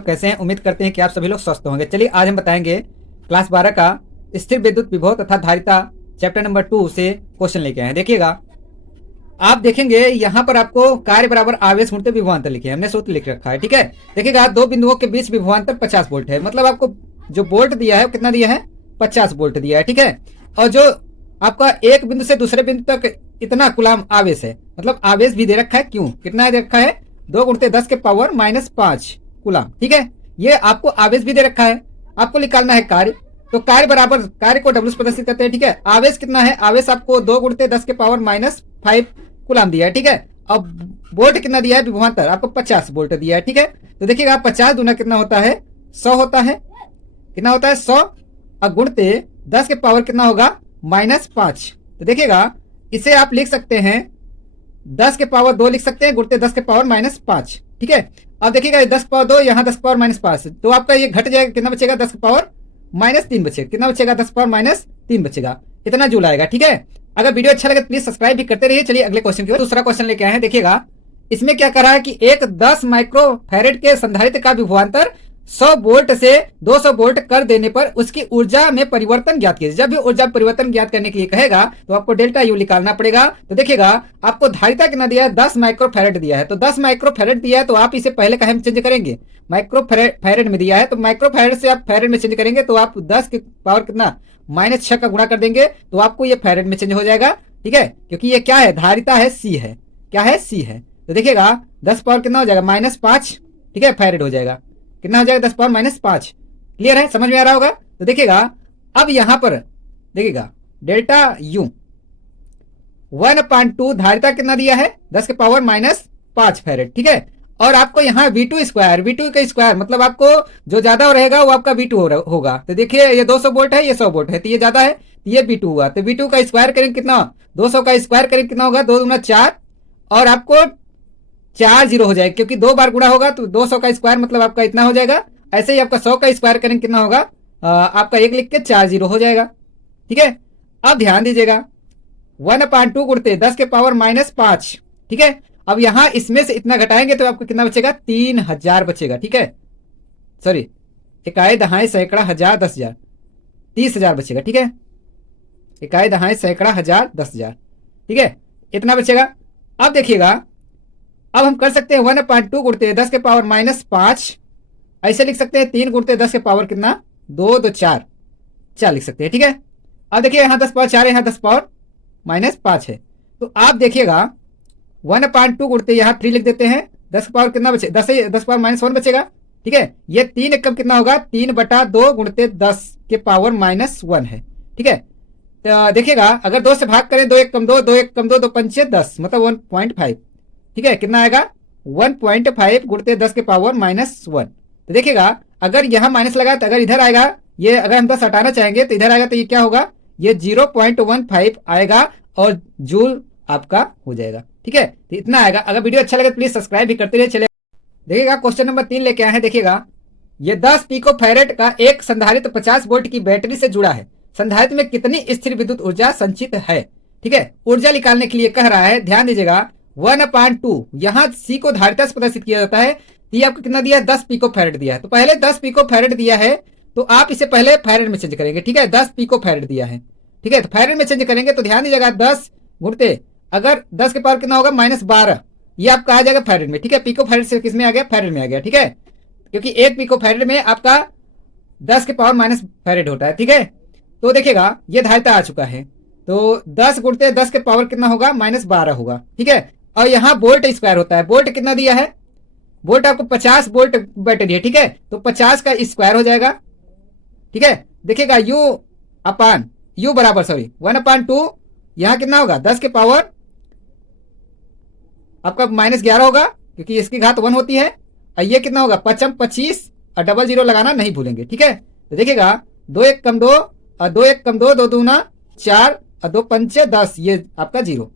कैसे हैं? उम्मीद करते हैं कि आप सभी लोग स्वस्थ होंगे। चलिए आज हम बताएंगे क्लास 12 का स्थिर विद्युत विभव तथा धारिता चैप्टर नंबर 2 से क्वेश्चन लेके आए हैं। देखिएगा, आप देखेंगे यहाँ पर आपको कार्य बराबर आवेश गुणित विभवांतर लिखे हैं, हमने सूत्र लिख रखा है। ठीक है, देखिएगा दो बिंदुओं के बीच विभवांतर 50 वोल्ट है, मतलब आपको जो वोल्ट दिया है कितना दिया है? 50 वोल्ट दिया है। ठीक है, और जो आपका एक बिंदु से दूसरे बिंदु तक इतना कुलाम आवेश है, मतलब आवेश भी दे रखा है। क्यों? कितना दे रखा है? 2 × 10 के पावर -5 कुलाम। ठीक है, ये आपको आवेश भी दे रखा है। आपको निकालना है कार्य, तो कार्य बराबर कार्य को डब्ल्यू से प्रदर्शित करते हैं। ठीक है, आवेश कितना है? आवेश आपको 2 × 10 के पावर -5 कुलाम दिया है। ठीक है, अब वोल्ट कितना दिया है? विभवांतर आपको 50 वोल्ट दिया है। ठीक है, तो देखिएगा 50 दूना कितना होता है? 100 होता है। कितना होता है? 100 और गुणते 10 के पावर कितना होगा? -5। तो देखिएगा इसे आप लिख सकते हैं 10 के पावर 2 लिख सकते हैं, गुणते 10 के पावर -5। ठीक है, अब देखिएगा 10 पावर 2 यहाँ 10 पावर -5, तो आपका ये घट जाएगा। कितना बचेगा? 10 के पावर -3 बचेगा। कितना बचेगा? 10 पावर -3 बचेगा। इतना जूल आएगा। ठीक है, अगर वीडियो अच्छा लगे तो प्लीज सब्सक्राइब भी करते रहिए। चलिए अगले क्वेश्चन की ओर। दूसरा क्वेश्चन लेके आए हैं। देखिएगा इसमें क्या कर रहा है कि एक 10 माइक्रो फैरेड के संधारित्र का विभवांतर 100 वोल्ट से 200 वोल्ट कर देने पर उसकी ऊर्जा में परिवर्तन ज्ञात कीजिए। जब भी ऊर्जा परिवर्तन ज्ञात करने के लिए कहेगा तो आपको डेल्टा यू निकालना पड़ेगा। तो देखिएगा आपको धारिता कितना दिया है? 10 माइक्रो फैरेड दिया है। तो 10 माइक्रो फैरेड दिया है तो आप इसे पहले कहे में चेंज करेंगे? माइक्रो फैरेड में दिया है, तो माइक्रो फैरेड से आप फैरेड में चेंज करेंगे तो आप 10 की पावर कितना? -6 का गुणा कर देंगे तो आपको ये फैरेड में चेंज हो जाएगा। ठीक है, क्योंकि ये क्या है? धारिता है, सी है। क्या है? सी है। तो देखिएगा 10 पावर कितना हो जाएगा? -5। ठीक है, फैरेड हो जाएगा। कितना हो जाएगा? 10 पावर -5। क्लियर है? समझ में आ रहा होगा? तो देखिएगा अब यहां पर देखिएगा डेल्टा यू 1/2 धारिता कितना दिया है? 10 के पावर -5 फैरेड। ठीक है, और आपको यहाँ V2 स्क्वायर, V2 का स्क्वायर मतलब आपको जो ज्यादा रहेगा वो आपका V2 होगा। तो देखिए ये 200 वोल्ट है, ये 100 वोल्ट है, तो ये ज्यादा है, तो ये V2 हुआ। तो V2 का स्क्वायर करेंगे कितना? 200 का स्क्वायर करेंगे कितना होगा? 2 × 4 और आपको 4 0 हो जाएगा, क्योंकि 2 बार गुणा होगा तो 200 का स्क्वायर मतलब आपका इतना हो जाएगा। ऐसे ही आपका 100 का स्क्वायर करेंगे कितना होगा? आपका 1 लिख के 4 0 हो जाएगा। ठीक है, अब ध्यान दीजिएगा 1/2 गुणते 10 के पावर -5। ठीक है, अब यहां इसमें से इतना घटाएंगे तो आपको कितना बचेगा? 3000 बचेगा। ठीक है, सॉरी, इकाई दहाई सैकड़ा हजार 10,000, 30,000 बचेगा। ठीक है, इकाई दहाई सैकड़ा हजार 10,000। ठीक है, इतना बचेगा। अब देखिएगा अब हम कर सकते हैं 1/2 गुणते 10 के पावर -5, ऐसे लिख सकते हैं 3 × 10 के पावर कितना? 2 2 4 4 लिख सकते हैं। ठीक है, अब देखिए यहाँ 10 पावर 4 है, यहाँ 10 पावर -5 है, तो आप देखिएगा 1/2 गुणते यहाँ 3 लिख देते हैं। 10 के पावर कितना बचे? 10 पावर -1 बचेगा। ठीक है, ये 3 एकम कितना होगा? 3/2 गुणते 10 के पावर -1 है। ठीक है, तो देखिएगा अगर 2 से भाग करें, 2 1 कम 2, 2 1 कम 2, 2 5 10 मतलब 1.5। ठीक है, कितना आएगा? 1.5 गुणते 10 के पावर -1। तो देखिएगा अगर यहाँ माइनस लगा तो अगर इधर आएगा, ये अगर हम 10 हटाना चाहेंगे तो इधर आएगा, तो ये क्या होगा? ये 0.15 आएगा और जूल आपका हो जाएगा। ठीक है, तो इतना आएगा। अगर वीडियो अच्छा लगे तो प्लीज सब्सक्राइब भी करते रहिए। चले देखिएगा क्वेश्चन नंबर 3 लेके आए हैं। देखिएगा ये 10 पिको फैरेड का एक संधारित्र 50 वोल्ट की बैटरी से जुड़ा है। संधारित्र में कितनी स्थिर विद्युत ऊर्जा संचित है? ठीक है, ऊर्जा निकालने के लिए कह रहा है। ध्यान दीजिएगा 1/2 यहाँ सी को धारिता से प्रदर्शित किया जाता है। ये आपको कितना दिया है? 10 पिको फैरेड दिया है। तो पहले 10 पिको फैरेड दिया है तो आप इसे पहले फैरेड में चेंज करेंगे। ठीक है, 10 पिको फैरेड दिया है। ठीक है, तो फैरेड में चेंज करेंगे तो ध्यान दीजिएगा 10 गुणते अगर 10 के पावर कितना होगा? -12, ये आपका आ जाएगा फैरेड में। ठीक है, पिको फैरेड से किसमें आ गया? फैरेड में आ गया। ठीक है, क्योंकि एक पिको फैरेड में आपका 10 के पावर माइनस फैरेड होता है। ठीक है, तो देखिएगा ये धारिता आ चुका है, तो 10 गुणते 10 के पावर कितना होगा? -12 होगा। ठीक है, और यहाँ वोल्ट स्क्वायर होता है। वोल्ट कितना दिया है? वोल्ट आपको 50 वोल्ट बैटरी है। ठीक है, तो 50 का स्क्वायर हो जाएगा। ठीक है, देखिएगा यू बराबर 1/2 यहाँ कितना होगा? 10 के पावर आपका -11 होगा, क्योंकि इसकी घात 1 होती है। और ये कितना होगा? 5 25 और 00 लगाना नहीं भूलेंगे। ठीक है, तो देखिएगा 2 1 कम 2 और 2 1 कम 2, 2 दूना 4 और 2 5 10, ये आपका 0।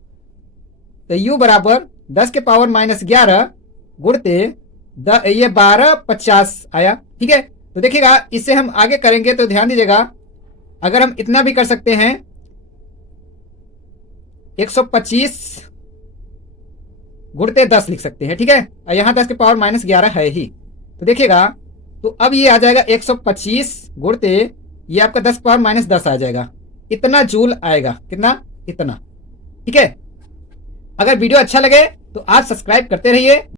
तो u बराबर 10 के पावर -11 गुणते ये 12 50 आया। ठीक है, तो देखिएगा इससे हम आगे करेंगे तो ध्यान दीजिएगा अगर हम इतना भी कर सकते हैं 125 गुणते 10 लिख सकते हैं। ठीक है, और यहाँ 10 के पावर -11 है ही। तो देखिएगा तो अब ये आ जाएगा 125 गुणते ये आपका 10 पावर माइनस 10 आ जाएगा। इतना जूल आएगा। कितना? इतना। ठीक है। अगर वीडियो अच्छा लगे तो आप सब्सक्राइब करते रहिए।